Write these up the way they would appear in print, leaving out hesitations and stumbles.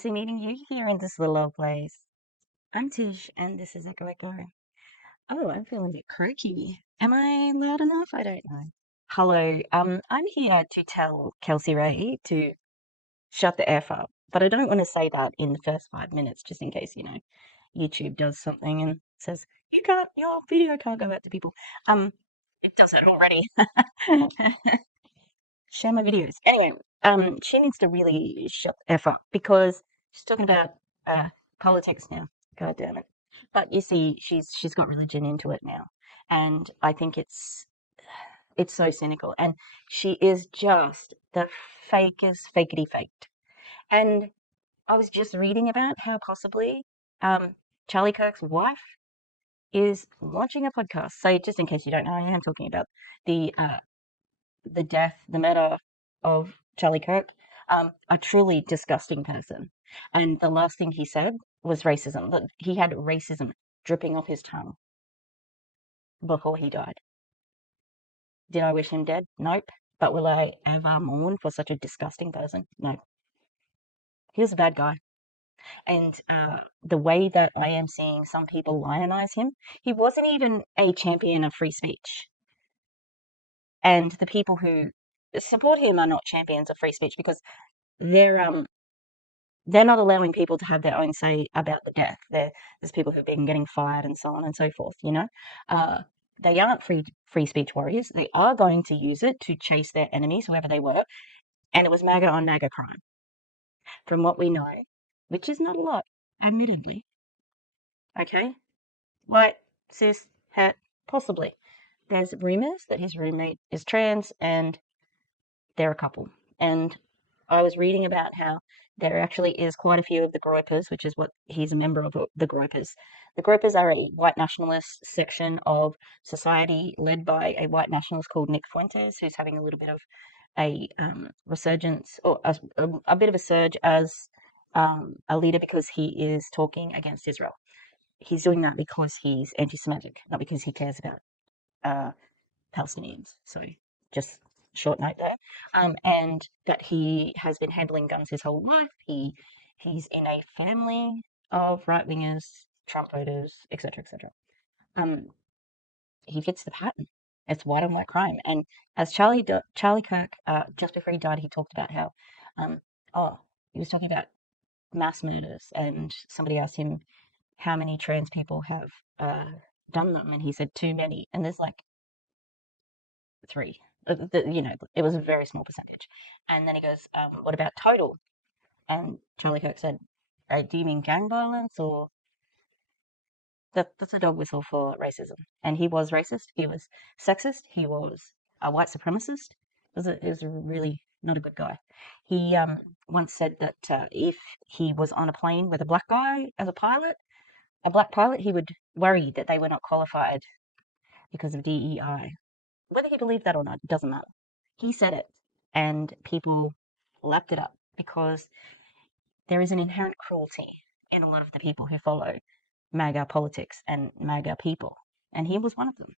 Fancy meeting you here in this little old place. I'm Tish, and this is Echo Echo. Oh, I'm feeling a bit croaky. Am I loud enough? I don't know. Hello, I'm here to tell Kelsey-Rhae to shut the F up, but I don't want to say that in the first 5 minutes, just in case, YouTube does something and says, your video can't go out to people. Um, it does it already. Share my videos. Anyway, she needs to really shut the F up because she's talking about uh, politics now. God damn it. But you see, she's got religion into it now. And I think it's so cynical. And she is just the fakest fakety faked. And I was just reading about how possibly Charlie Kirk's wife is launching a podcast. So just in case you don't know, I am talking about the the murder of Charlie Kirk, a truly disgusting person. And the last thing he said was racism. That he had racism dripping off his tongue before he died. Did I wish him dead? Nope. But will I ever mourn for such a disgusting person? No. He was a bad guy. And the way that I am seeing some people lionize him, he wasn't even a champion of free speech. And the people who support him are not champions of free speech because they're they're not allowing people to have their own say about the death. There's people who've been getting fired and so on and so forth. Uh, they aren't free speech warriors. They are going to use it to chase their enemies, whoever they were. And it was MAGA on MAGA crime, from what we know, which is not a lot, admittedly. Okay, white, cis, het, possibly. There's rumors that his roommate is trans, and they're a couple. And I was reading about how there actually is quite a few of the Gropers, which is what he's a member of, the Gropers. The Gropers are a white nationalist section of society led by a white nationalist called Nick Fuentes, who's having a little bit of a resurgence or a bit of a surge as a leader because he is talking against Israel. He's doing that because he's anti-Semitic, not because he cares about uh, Palestinians. So just short note there. And that he has been handling guns his whole life. He's in a family of right wingers, Trump voters, etc., etc. Um, he fits the pattern. It's white on white crime. And as Charlie Kirk, just before he died, he talked about how, um, oh, he was talking about mass murders, and somebody asked him how many trans people have done them, and he said too many. And there's like three. It was a very small percentage. And then he goes, what about total? And Charlie Kirk said, do you mean gang violence or that's a dog whistle for racism? And he was racist. He was sexist. He was a white supremacist. He was a really not a good guy. He once said that if he was on a plane with a black guy as a black pilot, he would worry that they were not qualified because of DEI. Whether he believed that or not, it doesn't matter. He said it, and people lapped it up because there is an inherent cruelty in a lot of the people who follow MAGA politics and MAGA people, and he was one of them.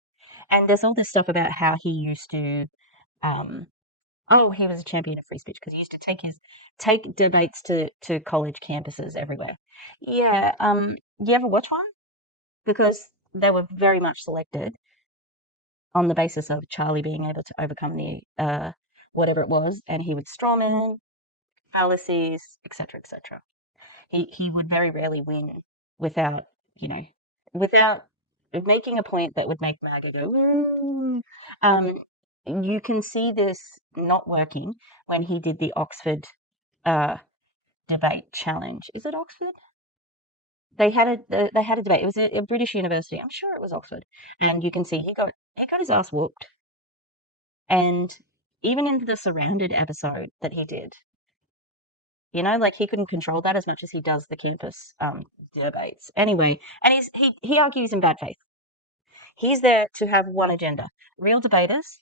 And there's all this stuff about how he used to, um, he was a champion of free speech because he used to take debates to college campuses everywhere. Yeah, you ever watch one? Because they were very much selected on the basis of Charlie being able to overcome the whatever it was, and he would storm in fallacies, etc., etc. He would very rarely win without you know without making a point that would make MAGA go. Ooh. You can see this not working when he did the Oxford uh, debate challenge. Is it Oxford? They had a debate. It was a British university. I'm sure it was Oxford, and you can see he got his ass whooped. And even in the Surrounded episode that he did, like he couldn't control that as much as he does the campus debates. Anyway, and he argues in bad faith. He's there to have one agenda. Real debaters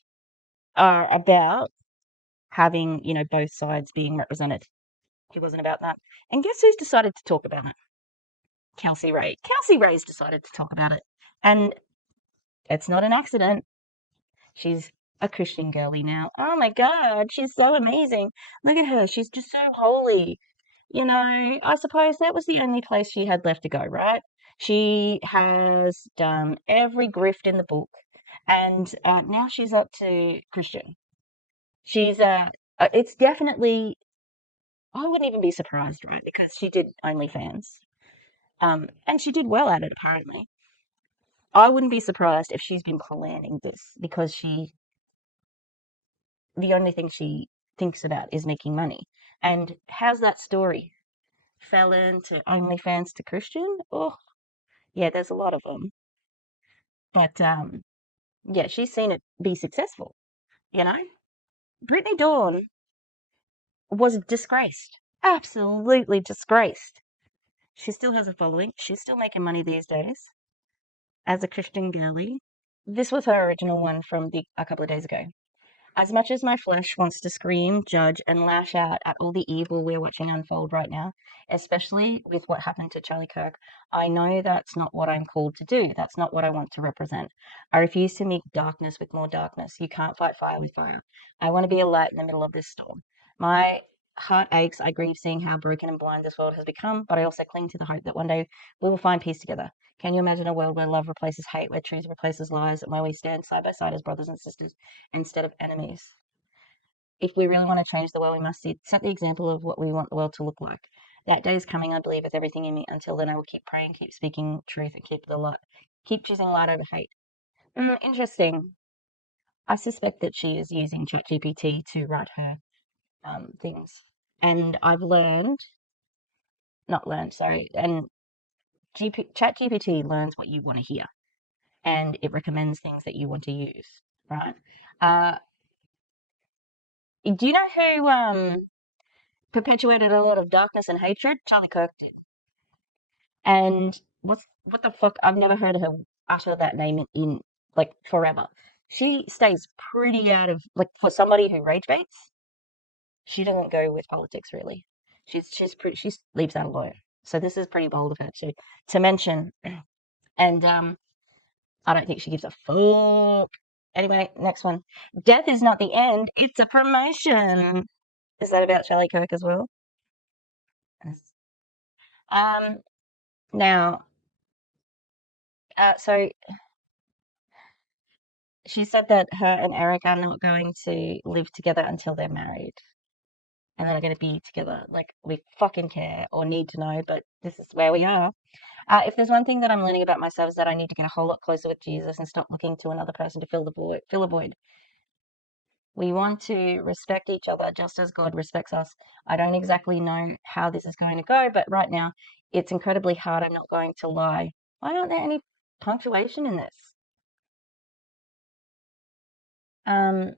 are about having, both sides being represented. He wasn't about that. And guess who's decided to talk about it? Kelsey-Rhae. Kelsey-Rhae's decided to talk about it. And it's not an accident. She's a Christian girly now. Oh my God, she's so amazing. Look at her. She's just so holy. you know, I suppose that was the only place she had left to go, right? She has done every grift in the book, and now she's up to Christian. She's it's definitely, I wouldn't even be surprised, right? Because she did OnlyFans, and she did well at it apparently. I wouldn't be surprised if she's been planning this because the only thing she thinks about is making money. And how's that story? Fell into OnlyFans to Christian? Oh, yeah, there's a lot of them. But yeah, she's seen it be successful, you know? Brittany Dawn was disgraced. Absolutely disgraced. She still has a following. She's still making money these days as a Christian girly. This was her original one from a couple of days ago. As much as my flesh wants to scream, judge, and lash out at all the evil we're watching unfold right now, especially with what happened to Charlie Kirk, I know that's not what I'm called to do. That's not what I want to represent. I refuse to meet darkness with more darkness. You can't fight fire with fire. I want to be a light in the middle of this storm. My heart aches. I grieve seeing how broken and blind this world has become, but I also cling to the hope that one day we will find peace together. Can you imagine a world where love replaces hate, where truth replaces lies, and where we stand side by side as brothers and sisters instead of enemies? If we really want to change the world, we must set the example of what we want the world to look like. That day is coming, I believe, with everything in me. Until then, I will keep praying, keep speaking truth, and keep choosing light over hate. Interesting. I suspect that she is using ChatGPT to write her things, and I've not learned, sorry, and ChatGPT learns what you want to hear, and it recommends things that you want to use, right? Uh, do you know who perpetuated a lot of darkness and hatred? Charlie Kirk did. And what the fuck? I've never heard her utter that name in like forever. She stays pretty out of like for somebody who rage baits. She doesn't go with politics really. She leaves that alone. So this is pretty bold of her to mention. And I don't think she gives a fuck. Anyway, next one. Death is not the end; it's a promotion. Is that about Charlie Kirk as well? Yes. Um. Now, so she said that her and Eric are not going to live together until they're married. And they're going to be together. Like, we fucking care or need to know, but this is where we are. If there's one thing that I'm learning about myself is that I need to get a whole lot closer with Jesus and stop looking to another person to fill a void. We want to respect each other just as God respects us. I don't exactly know how this is going to go, but right now it's incredibly hard. I'm not going to lie. Why aren't there any punctuation in this? Um,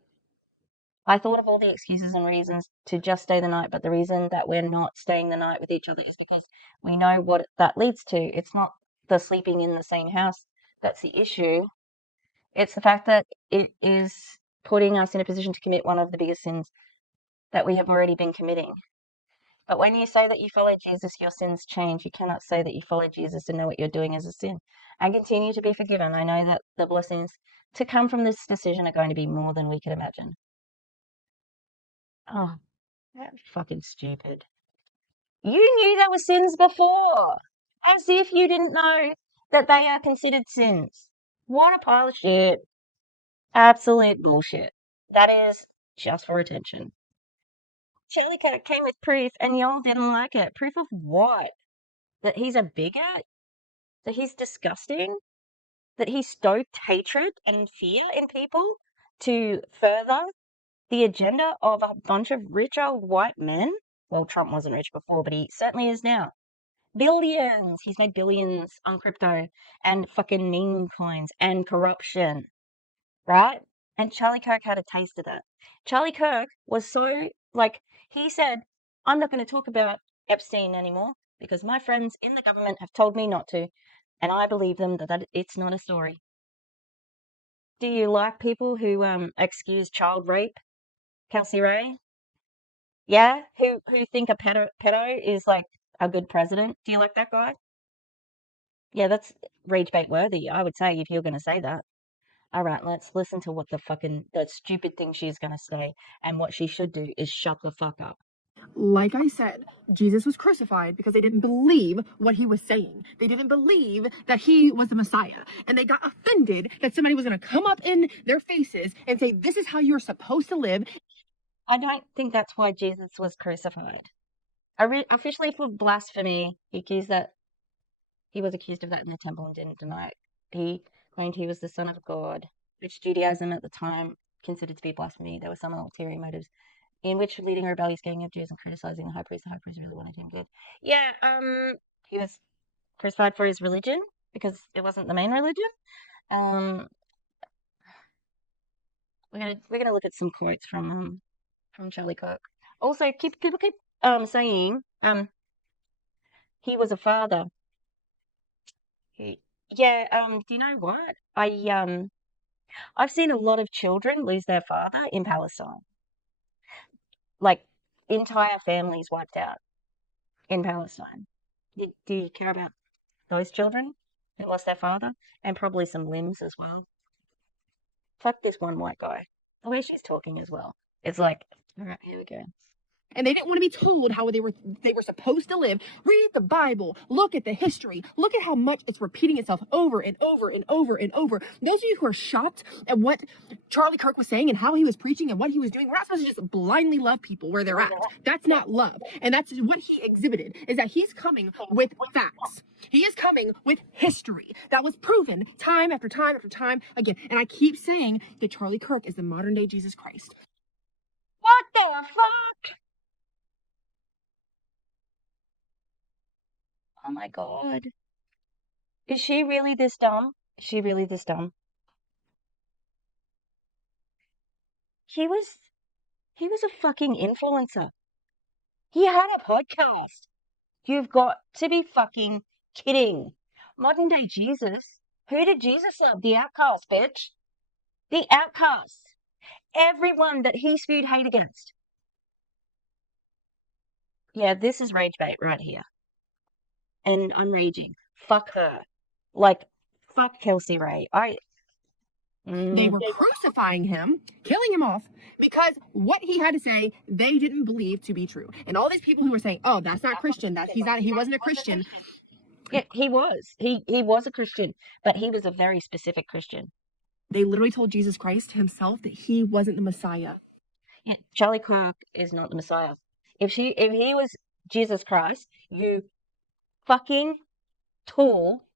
I thought of all the excuses and reasons to just stay the night, but the reason that we're not staying the night with each other is because we know what that leads to. It's not the sleeping in the same house that's the issue. It's the fact that it is putting us in a position to commit one of the biggest sins that we have already been committing. But when you say that you follow Jesus, your sins change. You cannot say that you follow Jesus and know what you're doing as a sin and continue to be forgiven. I know that the blessings to come from this decision are going to be more than we could imagine. Oh, that's fucking stupid. You knew there were sins before, as if you didn't know that they are considered sins. What a pile of shit. Absolute bullshit. That is just for attention. Charlie Kirk came with proof and y'all didn't like it. Proof of what? That he's a bigot? That he's disgusting? That he stoked hatred and fear in people to further the agenda of a bunch of rich old white men? Well, Trump wasn't rich before, but he certainly is now. Billions. He's made billions on crypto and fucking meme coins and corruption, right? And Charlie Kirk had a taste of that. Charlie Kirk was so, like, he said, I'm not going to talk about Epstein anymore because my friends in the government have told me not to. And I believe them that it's not a story. Do you like people who excuse child rape? Kelsey-Rhae? Yeah? Who think a pedo is like a good president? Do you like that guy? Yeah, that's rage bait worthy, I would say, if you're going to say that. All right, let's listen to what the stupid thing she's going to say. And what she should do is shut the fuck up. Like I said, Jesus was crucified because they didn't believe what he was saying. They didn't believe that he was the Messiah. And they got offended that somebody was going to come up in their faces and say, this is how you're supposed to live. I don't think that's why Jesus was crucified. Officially for blasphemy, he was accused of that in the temple and didn't deny it. He claimed he was the Son of God, which Judaism at the time considered to be blasphemy. There were some ulterior motives, in which leading a rebellious gang of Jews and criticizing the high priest. The high priest really wanted him dead. Yeah, he was crucified for his religion because it wasn't the main religion. We're gonna look at some quotes from Charlie Kirk. Also, people keep saying he was a father. Yeah, do you know what? I've seen a lot of children lose their father in Palestine. Like entire families wiped out in Palestine. Do you care about those children who lost their father? And probably some limbs as well. Fuck this one white guy. The way she's talking as well. It's like, all right, here we go. And they didn't want to be told how they were supposed to live. Read the Bible. Look at the history. Look at how much it's repeating itself over and over and over and over. Those of you who are shocked at what Charlie Kirk was saying and how he was preaching and what he was doing, we're not supposed to just blindly love people where they're at. That's not love. And that's what he exhibited, is that he's coming with facts. He is coming with history that was proven time after time after time again. And I keep saying that Charlie Kirk is the modern day Jesus Christ. What the fuck? Oh my god. Is she really this dumb? Is she really this dumb? He was a fucking influencer. He had a podcast. You've got to be fucking kidding. Modern day Jesus. Who did Jesus love? The outcast, bitch. The outcasts. Everyone that he spewed hate against. Yeah, this is rage bait right here. And I'm raging. Fuck her. Like, fuck Kelsey-Rhae. They were crucifying him, killing him off, because what he had to say, they didn't believe to be true. And all these people who were saying, "Oh, that's not Christian. He wasn't a Christian." Yeah, he was. He was a Christian, but he was a very specific Christian. They literally told Jesus Christ himself that he wasn't the Messiah. Yeah, Charlie Kirk is not the Messiah. If he was Jesus Christ, you fucking tall,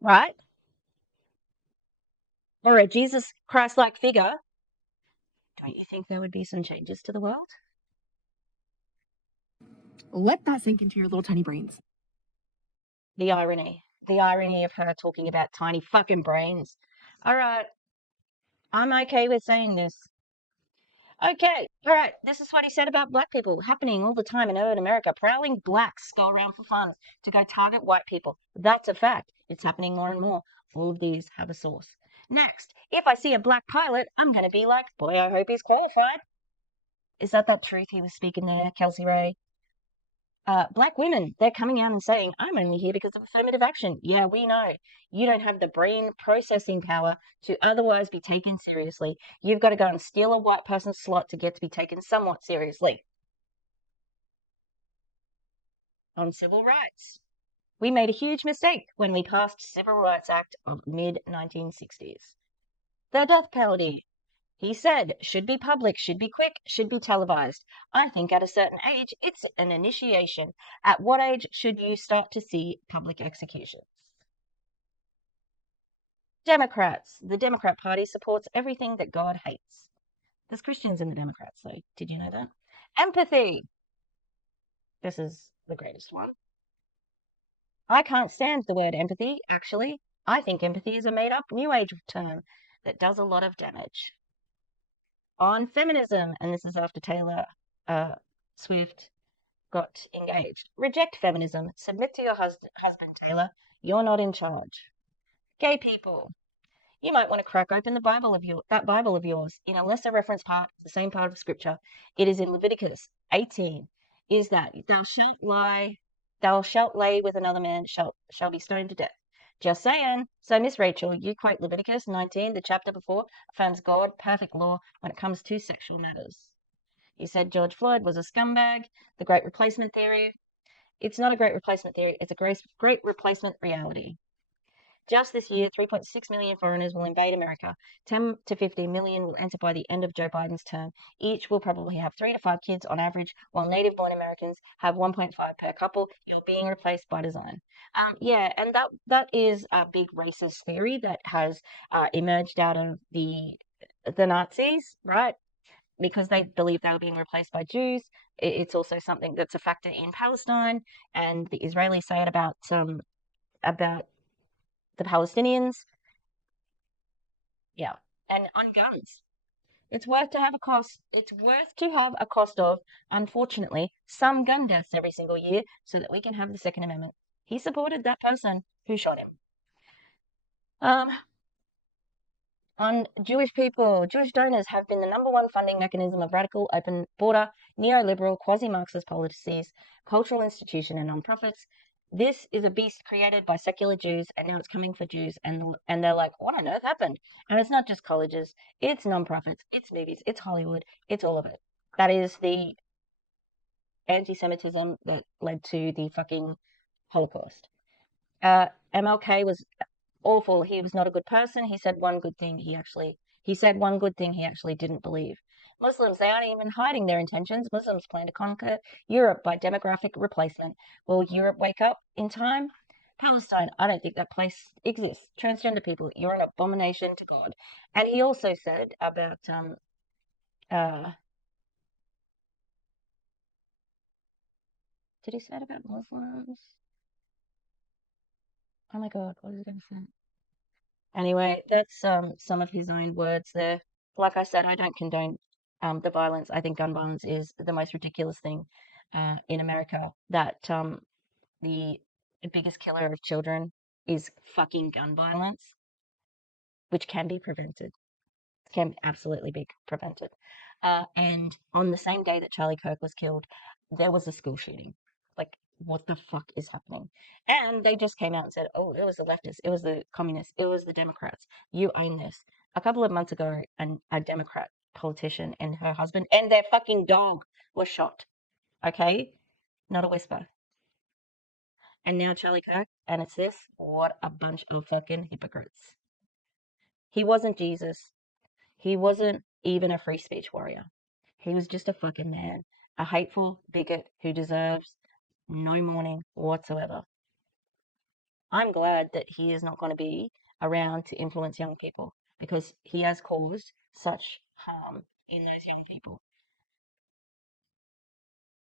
right? Or a Jesus Christ-like figure, don't you think there would be some changes to the world? Let that sink into your little tiny brains. The irony of her talking about tiny fucking brains. All right, I'm okay with saying this. Okay, all right, this is what he said about black people happening all the time in urban America. Prowling blacks go around for fun to go target white people. That's a fact. It's happening more and more. All of these have a source. Next, if I see a black pilot, I'm going to be like, boy, I hope he's qualified. Is that truth he was speaking there, Kelsey-Rhae? Black women, they're coming out and saying, I'm only here because of affirmative action. Yeah, we know. You don't have the brain processing power to otherwise be taken seriously. You've got to go and steal a white person's slot to get to be taken somewhat seriously. On civil rights, we made a huge mistake when we passed Civil Rights Act of mid-1960s. The death penalty, he said, should be public, should be quick, should be televised. I think at a certain age, it's an initiation. At what age should you start to see public executions? Democrats. The Democrat Party supports everything that God hates. There's Christians in the Democrats, though. Did you know that? Empathy. This is the greatest one. I can't stand the word empathy, actually. I think empathy is a made-up New Age term that does a lot of damage. On feminism, and this is after Taylor Swift got engaged. Reject feminism. Submit to your husband, Taylor. You're not in charge. Gay people. You might want to crack open that Bible of yours in a lesser reference part, the same part of Scripture. It is in Leviticus 18. Is that thou shalt lay with another man, shall be stoned to death. Just saying. So, Miss Rachel, you quote Leviticus 19, the chapter before, affirms God perfect law when it comes to sexual matters. He said George Floyd was a scumbag, the great replacement theory. It's not a great replacement theory, it's a great replacement reality. Just this year, 3.6 million foreigners will invade America. 10 to 15 million will enter by the end of Joe Biden's term. Each will probably have 3 to 5 kids on average, while native-born Americans have 1.5 per couple. You're being replaced by design. Yeah, and that is a big racist theory that has emerged out of the Nazis, right? Because they believe they were being replaced by Jews. It's also something that's a factor in Palestine, and the Israelis say it about the Palestinians. Yeah. And on guns, it's worth to have a cost. It's worth to have a cost of, unfortunately, some gun deaths every single year so that we can have the Second Amendment. He supported that person who shot him. On Jewish people, Jewish donors have been the #1 funding mechanism of radical, open border, neoliberal, quasi-Marxist policies, cultural institution, and non-profits. This is a beast created by secular Jews, and now it's coming for Jews, and they're like, what on earth happened? And it's not just colleges, it's non-profits, it's movies, it's Hollywood, it's all of it. That is the anti-Semitism that led to the fucking Holocaust. MLK was awful. He was not a good person. He said one good thing he actually didn't believe. Muslims, they aren't even hiding their intentions. Muslims plan to conquer Europe by demographic replacement. Will Europe wake up in time? Palestine, I don't think that place exists. Transgender people, you're an abomination to God. And he also said about did he say it about Muslims? Oh my God, what was he going to say? Anyway, that's some of his own words there. Like I said, I don't condone the violence. I think gun violence is the most ridiculous thing in America. That the biggest killer of children is fucking gun violence, which can be prevented. Can absolutely be prevented. And on the same day that Charlie Kirk was killed, there was a school shooting. Like, what the fuck is happening? And they just came out and said, oh, it was the leftists, it was the communists, it was the Democrats. You own this. A couple of months ago, a Democrat politician and her husband and their fucking dog were shot. Okay? Not a whisper. And now Charlie Kirk, and it's this. What a bunch of fucking hypocrites. He wasn't Jesus. He wasn't even a free speech warrior. He was just a fucking man, a hateful bigot who deserves no mourning whatsoever. I'm glad that he is not going to be around to influence young people because he has caused such harm in those young people.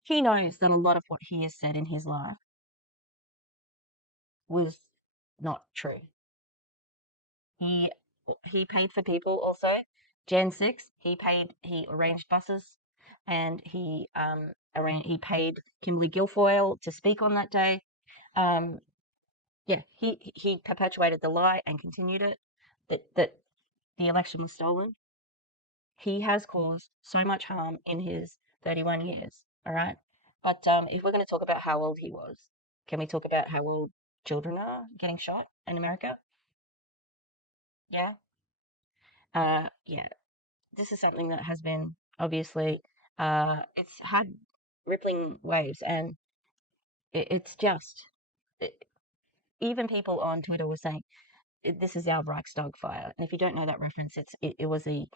He knows that a lot of what he has said in his life was not true. He paid for people also. Jan 6, he arranged buses, and he paid Kimberly Guilfoyle to speak on that day. Yeah, he perpetuated the lie and continued it that the election was stolen. He has caused so much harm in his 31 years. All right, but if we're going to talk about how old he was, can we talk about how old children are getting shot in America? Yeah. Yeah, this is something that has been obviously it's had rippling waves, and it's just it, even people on Twitter were saying this is our Reichstag fire. And if you don't know that reference, it was an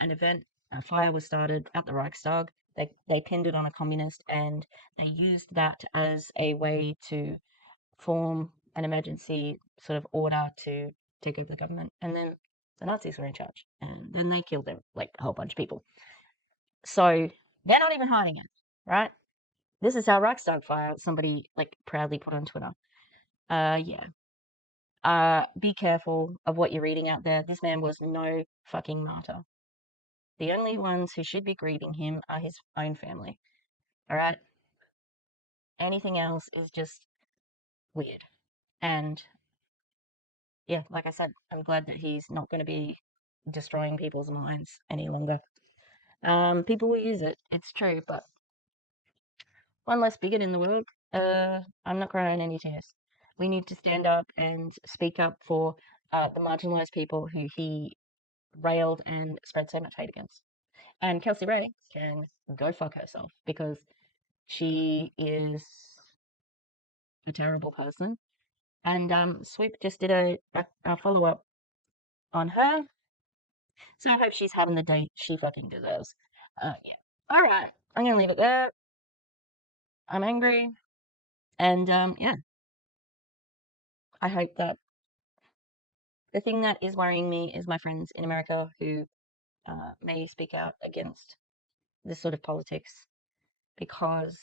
event. A fire was started at the Reichstag. They pinned it on a communist, and they used that as a way to form an emergency sort of order to take over the government. And then the Nazis were in charge, and then they killed them, like a whole bunch of people. So they're not even hiding it, right? This is our Reichstag fire. Somebody like proudly put on Twitter. Yeah. Be careful of what you're reading out there. This man was no fucking martyr. The only ones who should be grieving him are his own family. All right. Anything else is just weird. And yeah, like I said, I'm glad that he's not going to be destroying people's minds any longer. People will use it. It's true, but one less bigot in the world. I'm not crying any tears. We need to stand up and speak up for the marginalized people who he railed and spread so much hate against. And Kelsey-Rhae can go fuck herself because she is a terrible person. And Swoop just did a follow up on her. So I hope she's having the date she fucking deserves. Yeah. All right. I'm going to leave it there. I'm angry. And yeah. I hope that the thing that is worrying me is my friends in America who may speak out against this sort of politics because,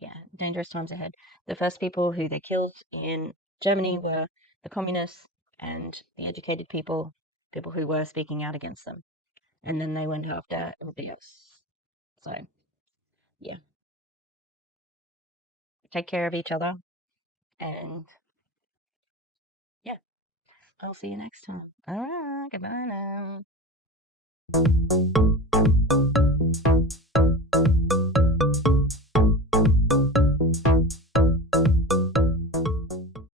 yeah, dangerous times ahead. The first people who they killed in Germany were the communists and the educated people, people who were speaking out against them. And then they went after everybody else. So, yeah, take care of each other. And, yeah, I'll see you next time. All right, goodbye now.